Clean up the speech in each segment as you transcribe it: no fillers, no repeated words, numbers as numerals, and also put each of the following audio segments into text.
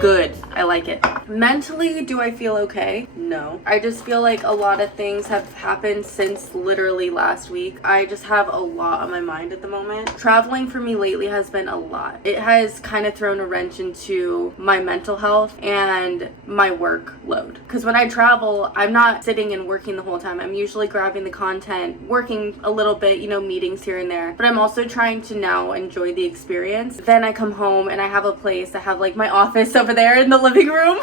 good. I like it. Mentally, do I feel okay? No. I just feel like a lot of things have happened since literally last week. I just have a lot on my mind at the moment. Traveling for me lately has been a lot. It has kind of thrown a wrench into my mental health and my workload. Because when I travel, I'm not sitting and working the whole time. I'm usually grabbing the content, working a little bit, you know, meetings here and there. But I'm also trying to now enjoy the experience. Then I come home and I have a place. I have like my office over there in the living room.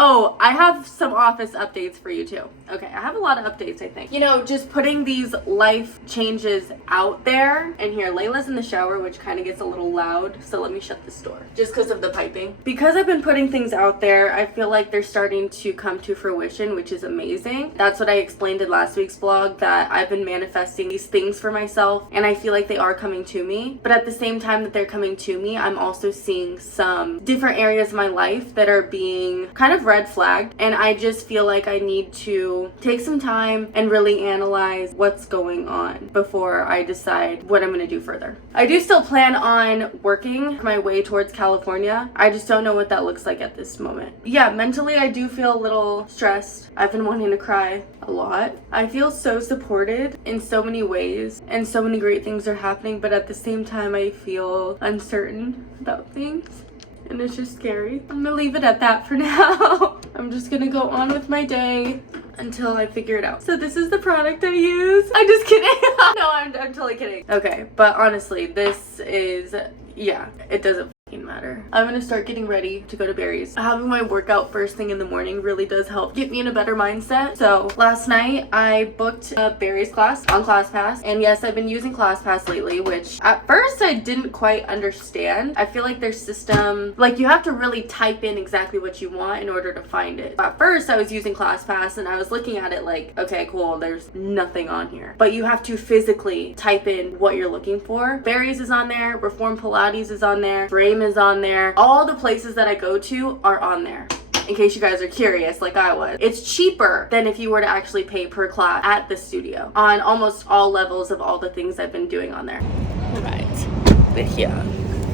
Oh, I have some office updates for you too. Okay, I have a lot of updates, I think. You know, just putting these life changes out there. And here, Layla's in the shower, which kind of gets a little loud. So let me shut this door just because of the piping. Because I've been putting things out there, I feel like they're starting to come to fruition, which is amazing. That's what I explained in last week's vlog, that I've been manifesting these things for myself and I feel like they are coming to me. But at the same time that they're coming to me, I'm also seeing some different areas of my life that are being kind of red flagged, and I just feel like I need to take some time and really analyze what's going on before I decide what I'm going to do further. I do still plan on working my way towards California. I just don't know what that looks like at this moment. Yeah, mentally I do feel a little stressed. I've been wanting to cry a lot. I feel so supported in so many ways and so many great things are happening, but at the same time I feel uncertain about things. And it's just scary. I'm gonna leave it at that for now. I'm just gonna go on with my day until I figure it out. So this is the product I use. I'm just kidding. No, I'm totally kidding. Okay, but honestly, this is, yeah, it doesn't matter. I'm gonna start getting ready to go to Barry's. Having my workout first thing in the morning really does help get me in a better mindset. So last night I booked a Barry's class on ClassPass, and yes, I've been using ClassPass lately, which at first I didn't quite understand. I feel like their system, like you have to really type in exactly what you want in order to find it. At first I was using ClassPass and I was looking at it like, okay, cool, there's nothing on here, but you have to physically type in what you're looking for. Barry's is on there, Reform Pilates is on there, Frame is on there. All the places that I go to are on there. In case you guys are curious, like I was. It's cheaper than if you were to actually pay per class at the studio on almost all levels of all the things I've been doing on there. All right, but yeah.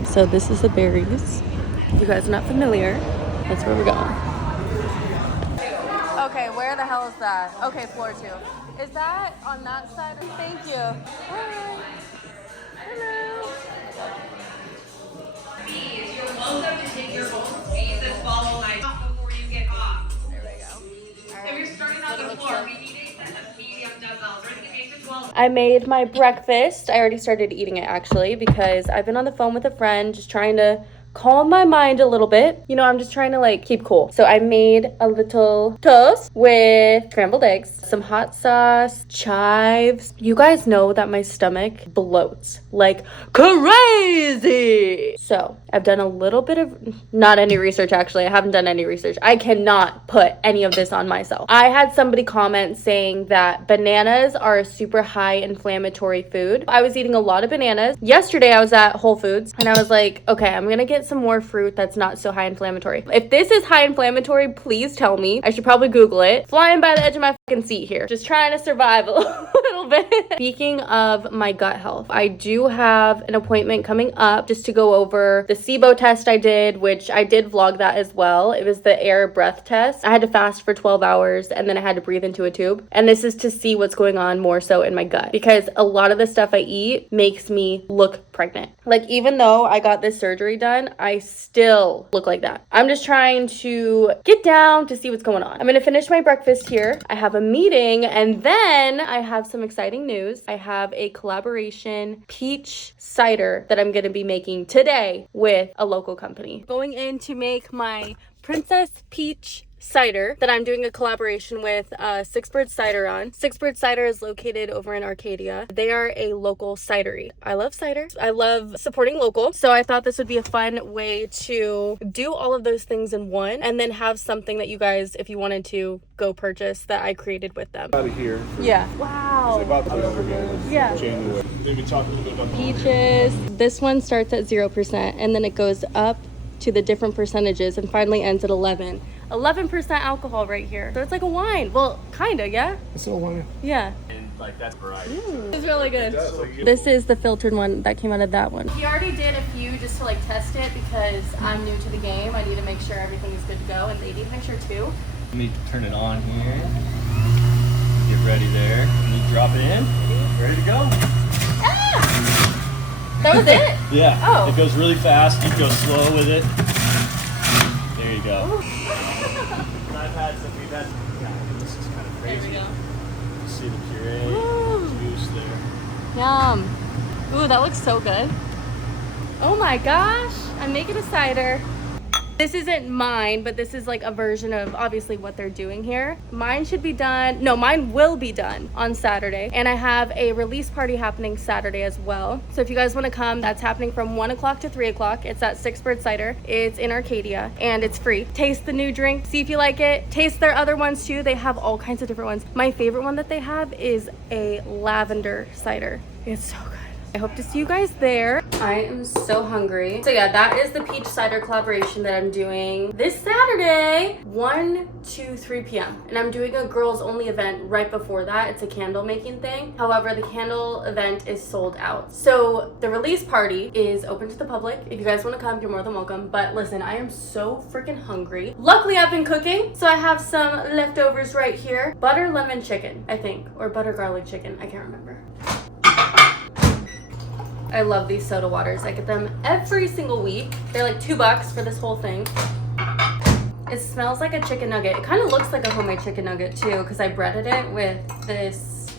So this is the Barry's. If you guys are not familiar, that's where we're going. Okay, where the hell is that? Okay, floor 2. Is that on that side? Thank you. Hi. Hello. You're welcome to take your own space and follow my top before you get off. There we go. If you're starting on the floor, we need a set of medium dumbbells. We're thinking 8 to 12. I made my breakfast. I already started eating it actually because I've been on the phone with a friend just trying to calm my mind a little bit. You know, I'm just trying to like keep cool. So I made a little toast with scrambled eggs, some hot sauce, chives. You guys know that my stomach bloats like crazy. So I've done a little bit of, not any research actually. I haven't done any research. I cannot put any of this on myself. I had somebody comment saying that bananas are a super high inflammatory food. I was eating a lot of bananas. Yesterday I was at Whole Foods and I was like, okay, I'm gonna get some more fruit that's not so high inflammatory. If this is high inflammatory, please tell me. I should probably Google it. Flying by the edge of my fucking seat here. Just trying to survive a little bit. Speaking of my gut health, I do have an appointment coming up just to go over the SIBO test I did, which I did vlog that as well. It was the air breath test. I had to fast for 12 hours and then I had to breathe into a tube. And this is to see what's going on more so in my gut, because a lot of the stuff I eat makes me look pregnant. Like, even though I got this surgery done, I still look like that. I'm just trying to get down to see what's going on. I'm gonna finish my breakfast here. I have a meeting and then I have some exciting news. I have a collaboration peach cider that I'm gonna be making today with a local company. Going in to make my Princess Peach cider that I'm doing a collaboration with Six Byrd Cider on. Six Byrd Cider is located over in Arcadia. They are a local cidery. I love cider. I love supporting local. So I thought this would be a fun way to do all of those things in one and then have something that you guys, if you wanted to, go purchase that I created with them. Out of here. Yeah. Wow. About to yeah. January. Maybe talk a little bit about the Peaches. This one starts at 0% and then it goes up to the different percentages and finally ends at 11% alcohol right here. So it's like a wine. Well, kinda, yeah? It's a wine. Yeah. And Like that's variety. It's really good. does, like, you- This is the filtered one that came out of that one. He already did a few just to like test it because I'm new to the game. I need to make sure everything is good to go, and they need to make sure too. Let me turn it on here. Get ready there. And you drop it in. Ready to go. That was it? Yeah. Oh. It goes really fast. You go slow with it. There you go. We've had yeah, this is kind of crazy. There we go. You see the puree juice there. Yum. Ooh, that looks so good. Oh my gosh, I'm making a cider. This isn't mine, but this is like a version of obviously what they're doing here. Mine should be done. No, mine will be done on Saturday. And I have a release party happening Saturday as well. So if you guys want to come, that's happening from 1 o'clock to 3 o'clock. It's at Six Byrd Cider. It's in Arcadia and it's free. Taste the new drink, see if you like it. Taste their other ones too. They have all kinds of different ones. My favorite one that they have is a lavender cider. It's so good. I hope to see you guys there. I am so hungry. So yeah, that is the peach cider collaboration that I'm doing this Saturday, 1 to 3 p.m. And I'm doing a girls only event right before that. It's a candle making thing. However, the candle event is sold out. So the release party is open to the public. If you guys want to come, you're more than welcome. But listen, I am so freaking hungry. Luckily, I've been cooking. So I have some leftovers right here. Butter lemon chicken, I think. Or butter garlic chicken. I can't remember. I love these soda waters. I get them every single week. They're like $2 for this whole thing. It smells like a chicken nugget. It kind of looks like a homemade chicken nugget too because I breaded it with this.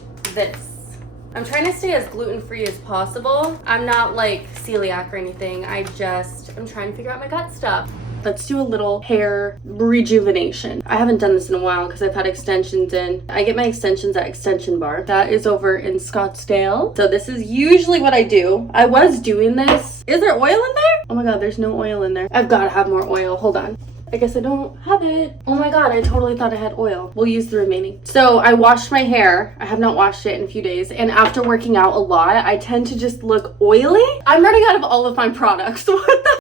I'm trying to stay as gluten-free as possible. I'm not like celiac or anything. I'm trying to figure out my gut stuff. Let's do a little hair rejuvenation. I haven't done this in a while because I've had extensions in. I get my extensions at Extension Bar. That is over in Scottsdale. So this is usually what I do. I was doing this. Is there oil in there? Oh my God, there's no oil in there. I've got to have more oil. Hold on. I guess I don't have it. Oh my God, I totally thought I had oil. We'll use the remaining. So I washed my hair. I have not washed it in a few days. And after working out a lot, I tend to just look oily. I'm running out of all of my products. What the?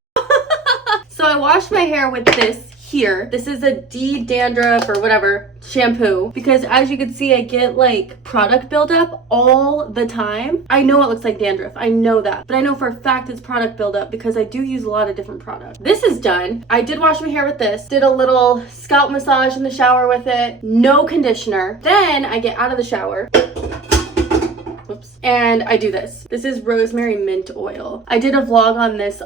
So I washed my hair with this here. This is a de-dandruff or whatever shampoo because as you can see, I get like product buildup all the time. I know it looks like dandruff. I know that. But I know for a fact it's product buildup because I do use a lot of different products. This is done. I did wash my hair with this. Did a little scalp massage in the shower with it. No conditioner. Then I get out of the shower. Whoops. And I do this. This is rosemary mint oil. I did a vlog on this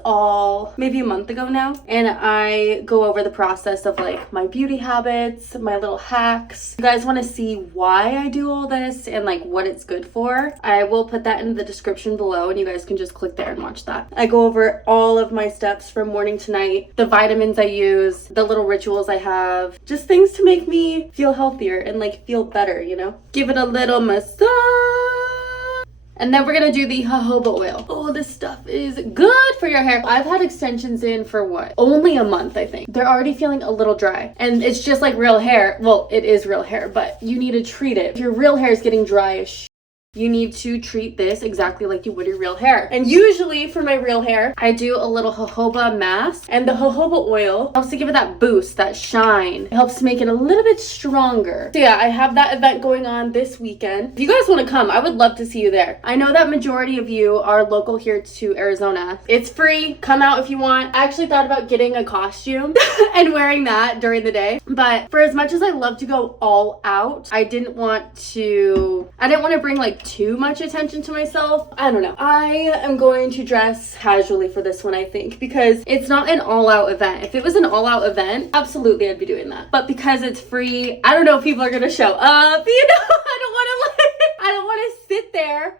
maybe a month ago now. And I go over the process of like my beauty habits, my little hacks. If you guys want to see why I do all this and like what it's good for, I will put that in the description below and you guys can just click there and watch that. I go over all of my steps from morning to night, the vitamins I use, the little rituals I have, just things to make me feel healthier and like feel better, you know? Give it a little massage. And then we're gonna do the jojoba oil. Oh, this stuff is good for your hair. I've had extensions in for what? Only a month, I think. They're already feeling a little dry. And it's just like real hair. Well, it is real hair, but you need to treat it. If your real hair is getting dry as shit, you need to treat this exactly like you would your real hair. And usually for my real hair, I do a little jojoba mask. And the jojoba oil helps to give it that boost, that shine. It helps to make it a little bit stronger. So yeah, I have that event going on this weekend. If you guys want to come, I would love to see you there. I know that majority of you are local here to Arizona. It's free. Come out if you want. I actually thought about getting a costume and wearing that during the day. But for as much as I love to go all out, I didn't want to bring like too much attention to myself. I don't know. I am going to dress casually for this one, I think, because it's not an all-out event. If it was an all-out event, absolutely I'd be doing that. But because it's free, I don't know if people are gonna show up. You know, I don't want to sit there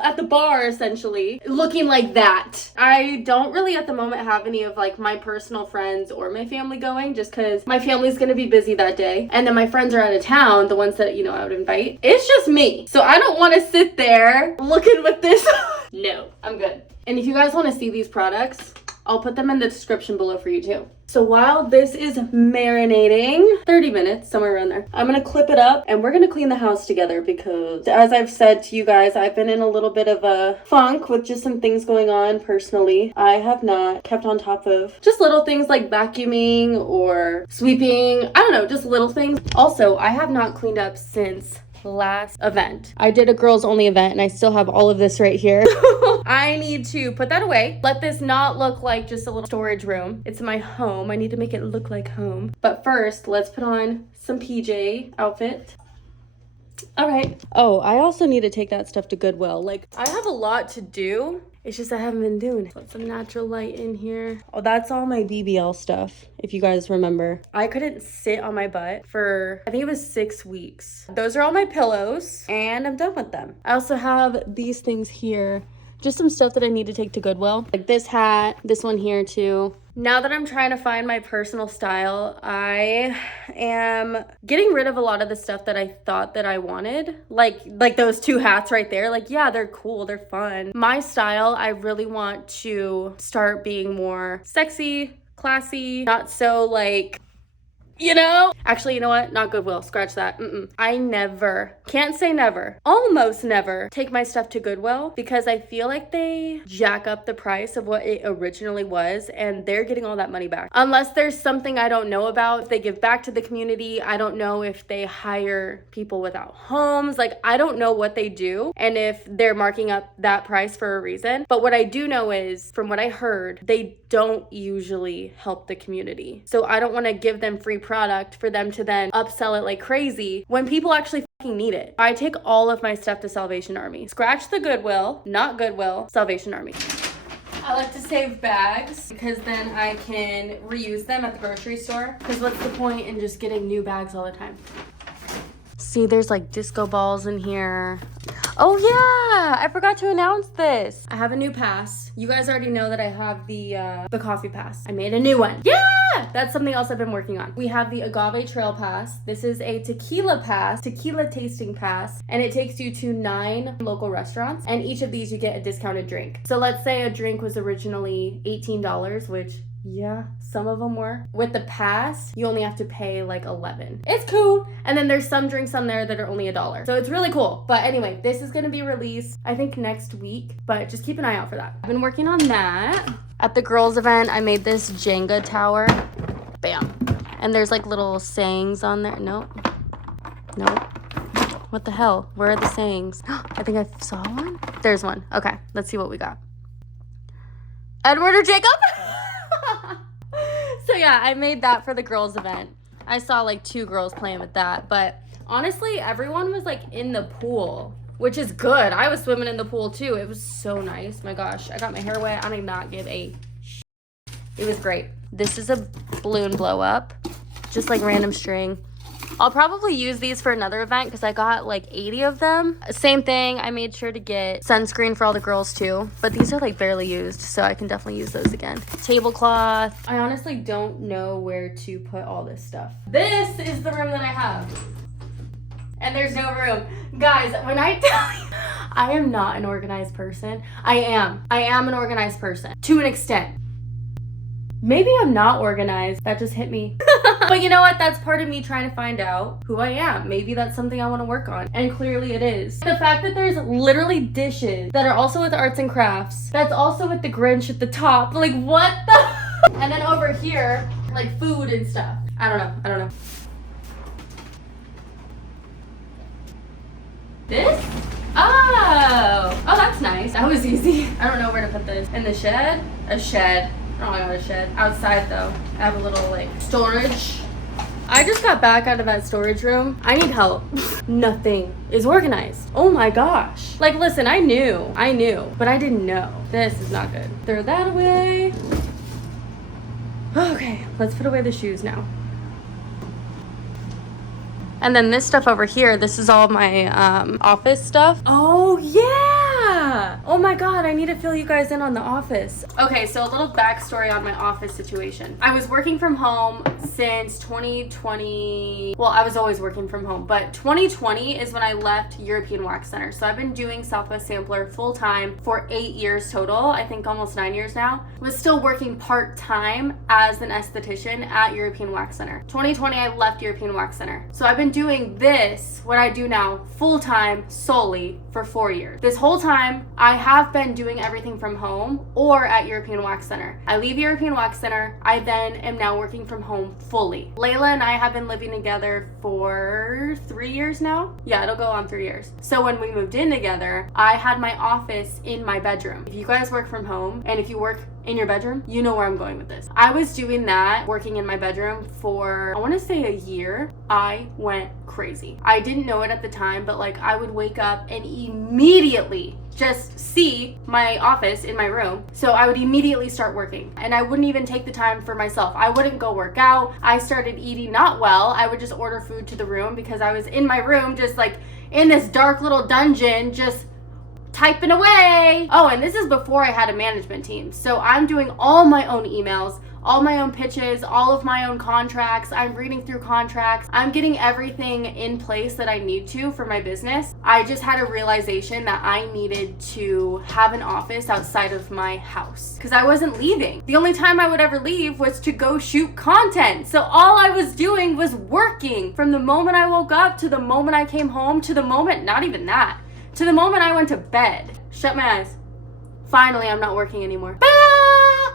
at the bar essentially looking like that. I don't really at the moment have any of like my personal friends or my family going just because my family's gonna be busy that day, and then my friends are out of town, the ones that you know I would invite. It's just me, so I don't want to sit there looking with this. No, I'm good. And if you guys want to see these products, I'll put them in the description below for you too. So while this is marinating, 30 minutes, somewhere around there, I'm gonna clip it up and we're gonna clean the house together because as I've said to you guys, I've been in a little bit of a funk with just some things going on personally. I have not kept on top of just little things like vacuuming or sweeping. I don't know, just little things. Also, I have not cleaned up since last event. I did a girls only event and I still have all of this right here. I need to put that away. Let this not look like just a little storage room. It's my home. I need to make it look like home. But first, let's put on some PJ outfit. All right. Oh, I also need to take that stuff to Goodwill. Like, I have a lot to do. It's just I haven't been doing it. Put some natural light in here. Oh, that's all my BBL stuff, if you guys remember. I couldn't sit on my butt for, I think it was 6 weeks. Those are all my pillows, and I'm done with them. I also have these things here. Just some stuff that I need to take to Goodwill. Like this hat, this one here too. Now that I'm trying to find my personal style, I am getting rid of a lot of the stuff that I thought that I wanted. Like those 2 hats right there. Like, yeah, they're cool, they're fun. My style, I really want to start being more sexy, classy, not so like, you know? Actually, you know what? Not Goodwill. Scratch that. I never, can't say never, almost never take my stuff to Goodwill because I feel like they jack up the price of what it originally was and they're getting all that money back. Unless there's something I don't know about, if they give back to the community. I don't know if they hire people without homes. Like, I don't know what they do and if they're marking up that price for a reason. But what I do know is, from what I heard, they don't usually help the community. So I don't want to give them free product for them to then upsell it like crazy when people actually fucking need it. I take all of my stuff to Salvation Army. Scratch the Goodwill, not Goodwill, Salvation Army. I like to save bags because then I can reuse them at the grocery store. Because what's the point in just getting new bags all the time? See, there's like disco balls in here. Oh yeah, I forgot to announce this. I have a new pass. You guys already know that I have the coffee pass. I made a new one. Yeah, that's something else I've been working on. We have the Agave Trail Pass. This is a tequila pass, tequila tasting pass, and it takes you to 9 local restaurants. And each of these you get a discounted drink. So let's say a drink was originally $18, which, yeah, some of them were. With the pass, you only have to pay like $11. It's cool. And then there's some drinks on there that are only $1. So it's really cool. But anyway, this is gonna be released, I think, next week, but just keep an eye out for that. I've been working on that. At the girls event, I made this Jenga tower. Bam. And there's like little sayings on there. Nope. What the hell? Where are the sayings? I think I saw one. There's one. Okay, let's see what we got. Edward or Jacob? So yeah, I made that for the girls event. I saw like 2 girls playing with that, but honestly, everyone was like in the pool, which is good. I was swimming in the pool too. It was so nice. My gosh, I got my hair wet. I did not give a shit. It was great. This is a balloon blow up, just like random string. I'll probably use these for another event because I got like 80 of them. Same thing, I made sure to get sunscreen for all the girls too, but these are like barely used, so I can definitely use those again. Tablecloth. I honestly don't know where to put all this stuff. This is the room that I have. And there's no room. Guys, when I tell you, I am not an organized person. I am an organized person to an extent. Maybe I'm not organized. That just hit me. But you know what? That's part of me trying to find out who I am. Maybe that's something I want to work on. And clearly it is. The fact that there's literally dishes that are also with arts and crafts. That's also with the Grinch at the top. Like, what the? And then over here, like food and stuff. I don't know. This? Oh, that's nice. That was easy. I don't know where to put this. In the shed? A shed. Oh, I got a shed. Outside though, I have a little like storage. I just got back out of that storage room. I need help. Nothing is organized. Oh my gosh. Like, listen, I knew, but I didn't know. This is not good. Throw that away. Okay, let's put away the shoes now. And then this stuff over here, this is all my office stuff. Oh yeah! Oh my god, I need to fill you guys in on the office. Okay, so a little backstory on my office situation. I was working from home since 2020. Well, I was always working from home, but 2020 is when I left European Wax Center. So I've been doing Southwest Sampler full time for 8 years total. I think almost 9 years now. Was still working part-time as an esthetician at European Wax Center. 2020, I left European Wax Center. So I've been doing this, what I do now, full-time solely for 4 years. This whole time, I have been doing everything from home or at European Wax Center. I leave European Wax Center. I then am now working from home fully. Layla and I have been living together for 3 years now. Yeah, it'll go on 3 years. So when we moved in together, I had my office in my bedroom. If you guys work from home and if you work in your bedroom, you know where I'm going with this. I was doing that, working in my bedroom for, I want to say a year. I went crazy. I didn't know it at the time, but like I would wake up and immediately just see my office in my room. So I would immediately start working and I wouldn't even take the time for myself. I wouldn't go work out. I started eating not well. I would just order food to the room because I was in my room just like in this dark little dungeon just typing away. Oh, and this is before I had a management team. So I'm doing all my own emails, all my own pitches, all of my own contracts. I'm reading through contracts. I'm getting everything in place that I need to for my business. I just had a realization that I needed to have an office outside of my house because I wasn't leaving. The only time I would ever leave was to go shoot content. So all I was doing was working from the moment I woke up to the moment I came home to the moment, not even that, to the moment I went to bed. Shut my eyes. Finally, I'm not working anymore.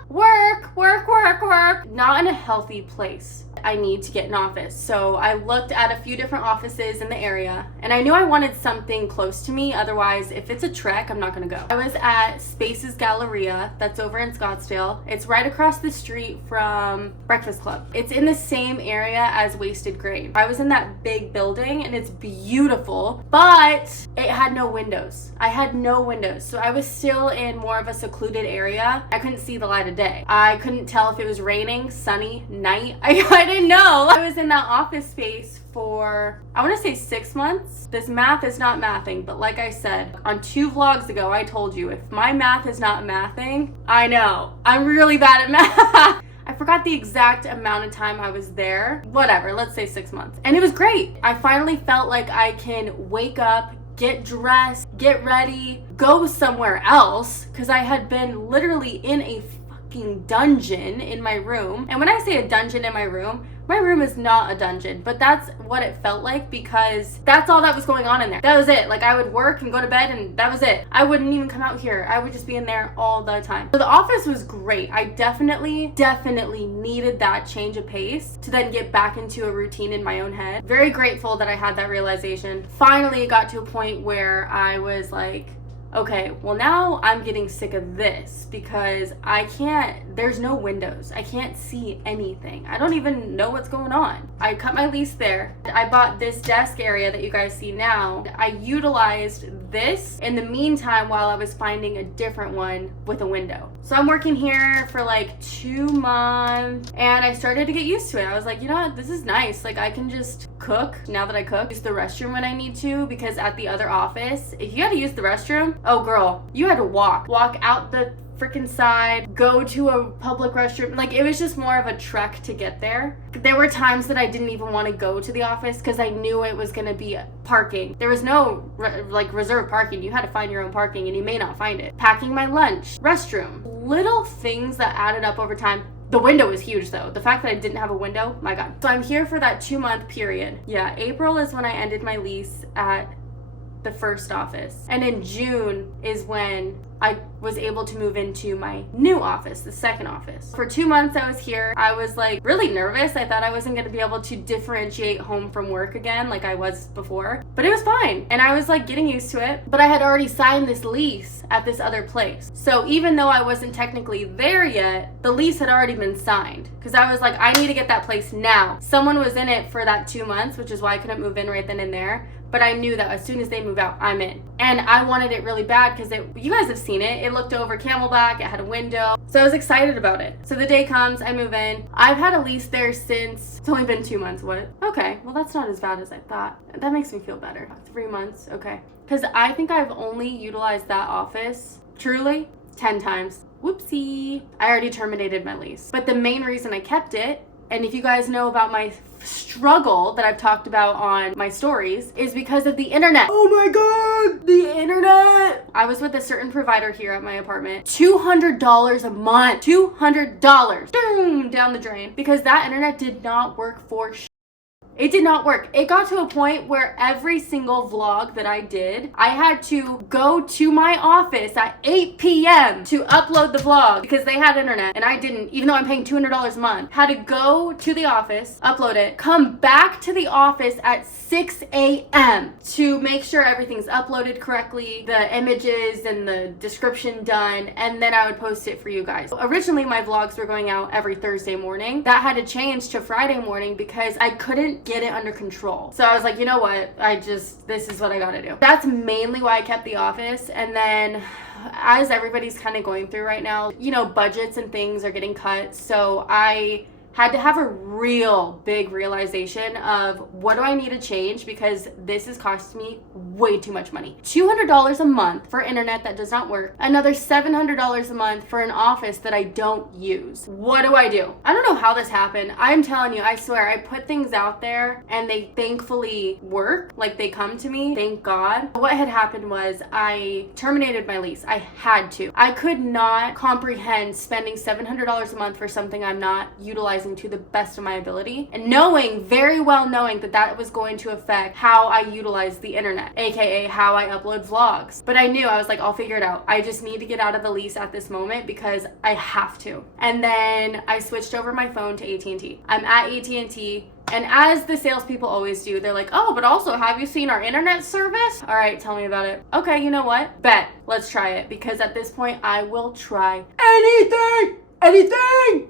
Work, work, work, work. Not in a healthy place. I need to get an office. So I looked at a few different offices in the area and I knew I wanted something close to me. Otherwise, if it's a trek, I'm not gonna go. I was at Spaces Galleria, that's over in Scottsdale. It's right across the street from Breakfast Club. It's in the same area as Wasted Grain. I was in that big building and it's beautiful, but it had no windows. I had no windows. So I was still in more of a secluded area. I couldn't see the light of day. I couldn't tell if it was raining, sunny, night. I didn't know. I was in that office space for, I want to say 6 months. This math is not mathing, but like I said, on 2 vlogs ago, I told you, if my math is not mathing, I know. I'm really bad at math. I forgot the exact amount of time I was there. Whatever, let's say 6 months. And it was great. I finally felt like I can wake up, get dressed, get ready, go somewhere else, because I had been literally in a dungeon in my room. And when I say a dungeon in my room is not a dungeon, but that's what it felt like because that's all that was going on in there. That was it. Like I would work and go to bed and that was it. I wouldn't even come out here. I would just be in there all the time. So the office was great. I definitely needed that change of pace to then get back into a routine in my own head. Very grateful that I had that realization. Finally, it got to a point where I was like, okay, well now I'm getting sick of this because there's no windows. I can't see anything. I don't even know what's going on. I cut my lease there. I bought this desk area that you guys see now. I utilized this in the meantime while I was finding a different one with a window. So I'm working here for like 2 months and I started to get used to it. I was like, you know what, this is nice. Like I can just cook now that I cook, use the restroom when I need to, because at the other office, if you had to use the restroom, oh girl, you had to walk out the freaking side, go to a public restroom. Like it was just more of a trek to get there. There were times that I didn't even want to go to the office because I knew it was going to be parking. There was no reserved parking. You had to find your own parking and you may not find it. Packing my lunch, restroom, little things that added up over time. The window was huge though. The fact that I didn't have a window, my God. So I'm here for that 2-month period. Yeah, April is when I ended my lease at the first office. And in June is when I was able to move into my new office, the second office. For 2 months I was here. I was like really nervous. I thought I wasn't going to be able to differentiate home from work again like I was before, but it was fine. And I was like getting used to it, but I had already signed this lease at this other place. So even though I wasn't technically there yet, the lease had already been signed because I was like, I need to get that place now. Someone was in it for that 2 months, which is why I couldn't move in right then and there. But I knew that as soon as they move out, I'm in. And I wanted it really bad because you guys have seen it. It looked over Camelback, it had a window. So I was excited about it. So the day comes, I move in. I've had a lease there since, it's only been 2 months, what? Okay, well that's not as bad as I thought. That makes me feel better. 3 months, okay. Because I think I've only utilized that office, truly, 10 times. Whoopsie. I already terminated my lease. But the main reason I kept it, and if you guys know about my struggle that I've talked about on my stories, is because of the internet. Oh my God, the internet. I was with a certain provider here at my apartment. $200 a month. $200. Boom, down the drain. Because that internet did not work for It did not work. It got to a point where every single vlog that I did, I had to go to my office at 8 p.m. to upload the vlog because they had internet and I didn't, even though I'm paying $200 a month. Had to go to the office, upload it, come back to the office at 6 a.m. to make sure everything's uploaded correctly, the images and the description done, and then I would post it for you guys. Originally, my vlogs were going out every Thursday morning. That had to change to Friday morning because I couldn't get it under control. So I was like, you know what? This is what I gotta do. That's mainly why I kept the office. And then as everybody's kind of going through right now, you know, budgets and things are getting cut. So I had to have a real big realization of what do I need to change, because this is costing me way too much money. $200 a month for internet that does not work. Another $700 a month for an office that I don't use. What do? I don't know how this happened. I'm telling you, I swear, I put things out there and they thankfully work. Like, they come to me, thank God. What had happened was I terminated my lease. I had to. I could not comprehend spending $700 a month for something I'm not utilizing to the best of my ability, and very well knowing that that was going to affect how I utilize the internet, aka how I upload vlogs. But I knew, I was like, I'll figure it out. I just need to get out of the lease at this moment because I have to. And then I switched over my phone to AT&T. I'm at AT&T. And as the salespeople always do, they're like, oh, but also, have you seen our internet service? All right, tell me about it. Okay, you know what? Bet. Let's try it. Because at this point, I will try anything.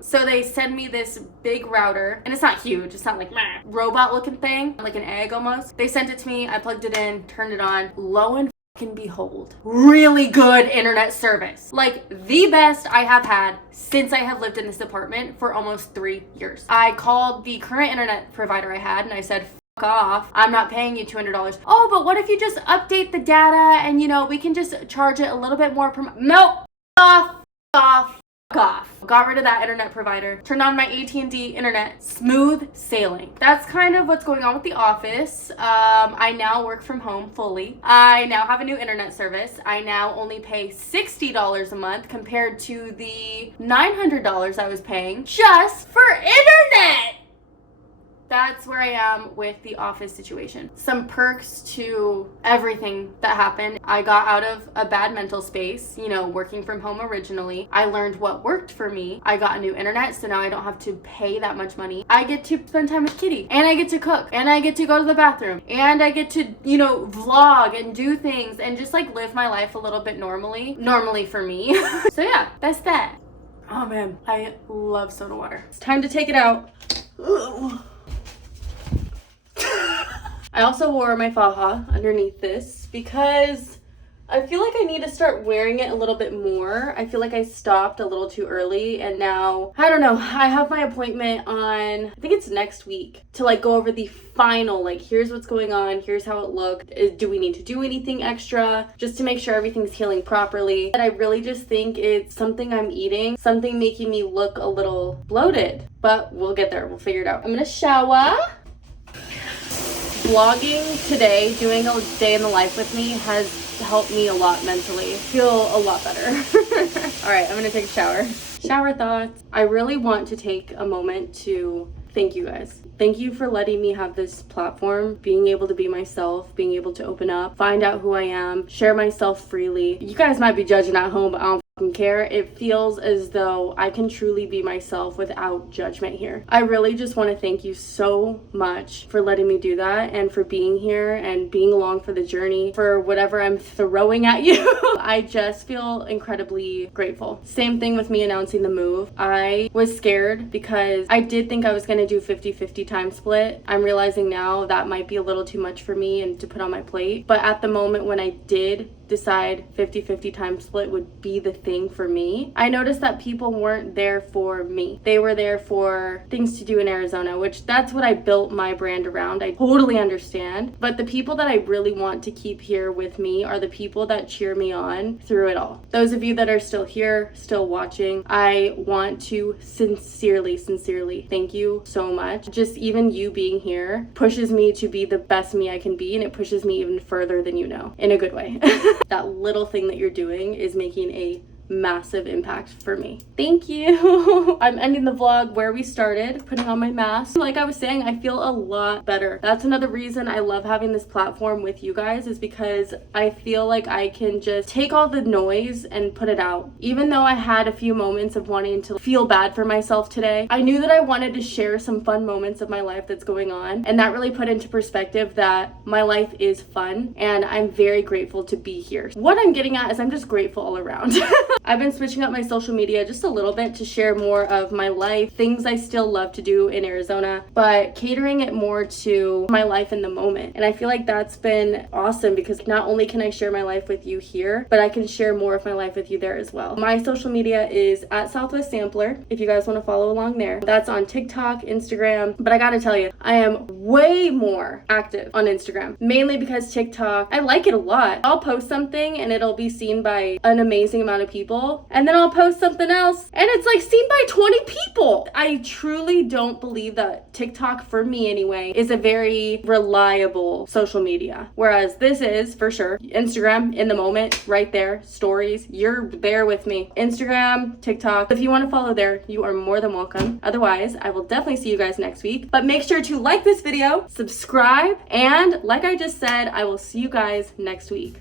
So they send me this big router, and it's not huge. It's not like robot looking thing, like an egg almost. They sent it to me. I plugged it in, turned it on. Lo and behold, really good internet service. Like the best I have had since I have lived in this apartment for almost 3 years. I called the current internet provider I had and I said, fuck off. I'm not paying you $200. Oh, but what if you just update the data and, you know, we can just charge it a little bit more per month? Nope. Off. Got rid of that internet provider. Turned on my AT&T internet. Smooth sailing. That's kind of what's going on with the office. I now work from home fully. I now have a new internet service. I now only pay $60 a month compared to the $900 I was paying just for internet. That's where I am with the office situation. Some perks to everything that happened. I got out of a bad mental space, you know, working from home originally. I learned what worked for me. I got a new internet, so now I don't have to pay that much money. I get to spend time with Kitty, and I get to cook, and I get to go to the bathroom, and I get to, you know, vlog and do things and just like live my life a little bit normally for me. So yeah, that's that. Oh man, I love soda water. It's time to take it out. I also wore my faja underneath this because I feel like I need to start wearing it a little bit more. I feel like I stopped a little too early, and now, I don't know, I have my appointment on, I think it's next week, to like go over the final, like, here's what's going on, here's how it looked, do we need to do anything extra, just to make sure everything's healing properly. And I really just think it's something I'm eating, something making me look a little bloated, but we'll get there, we'll figure it out. I'm gonna shower. Vlogging today, doing a day in the life with me, has helped me a lot mentally. Feel a lot better. All right, I'm gonna take a shower. Shower thoughts. I really want to take a moment to thank you guys. Thank you for letting me have this platform, being able to be myself, being able to open up, find out who I am, share myself freely. You guys might be judging at home, but I don't care. It feels as though I can truly be myself without judgment here. I really just want to thank you so much for letting me do that, and for being here and being along for the journey, for whatever I'm throwing at you. I just feel incredibly grateful. Same thing with me announcing the move. I was scared because I did think I was going to do 50-50 time split. I'm realizing now that might be a little too much for me and to put on my plate. But at the moment when I did decide 50-50 time split would be the thing for me, I noticed that people weren't there for me. They were there for things to do in Arizona, which that's what I built my brand around. I totally understand. But the people that I really want to keep here with me are the people that cheer me on through it all. Those of you that are still here, still watching, I want to sincerely thank you so much. Just even you being here pushes me to be the best me I can be, and it pushes me even further than you know, in a good way. That little thing that you're doing is making a massive impact for me. Thank you. I'm ending the vlog where we started, putting on my mask. Like I was saying, I feel a lot better. That's another reason I love having this platform with you guys, is because I feel like I can just take all the noise and put it out. Even though I had a few moments of wanting to feel bad for myself today, I knew that I wanted to share some fun moments of my life that's going on, and that really put into perspective that my life is fun and I'm very grateful to be here. What I'm getting at is I'm just grateful all around. I've been switching up my social media just a little bit to share more of my life, things I still love to do in Arizona, but catering it more to my life in the moment. And I feel like that's been awesome, because not only can I share my life with you here, but I can share more of my life with you there as well. My social media is at Southwest Sampler if you guys want to follow along there. That's on TikTok, Instagram, but I gotta tell you, I am way more active on Instagram, mainly because TikTok, I like it a lot. I'll post something and it'll be seen by an amazing amount of people, and then I'll post something else and it's like seen by 20 people. I truly don't believe that TikTok, for me anyway, is a very reliable social media, whereas this is for sure. Instagram, in the moment, right there, stories, you're there with me. Instagram, TikTok, if you want to follow there, you are more than welcome. Otherwise, I will definitely see you guys next week, but make sure to like this video, subscribe, and like I just said, I will see you guys next week.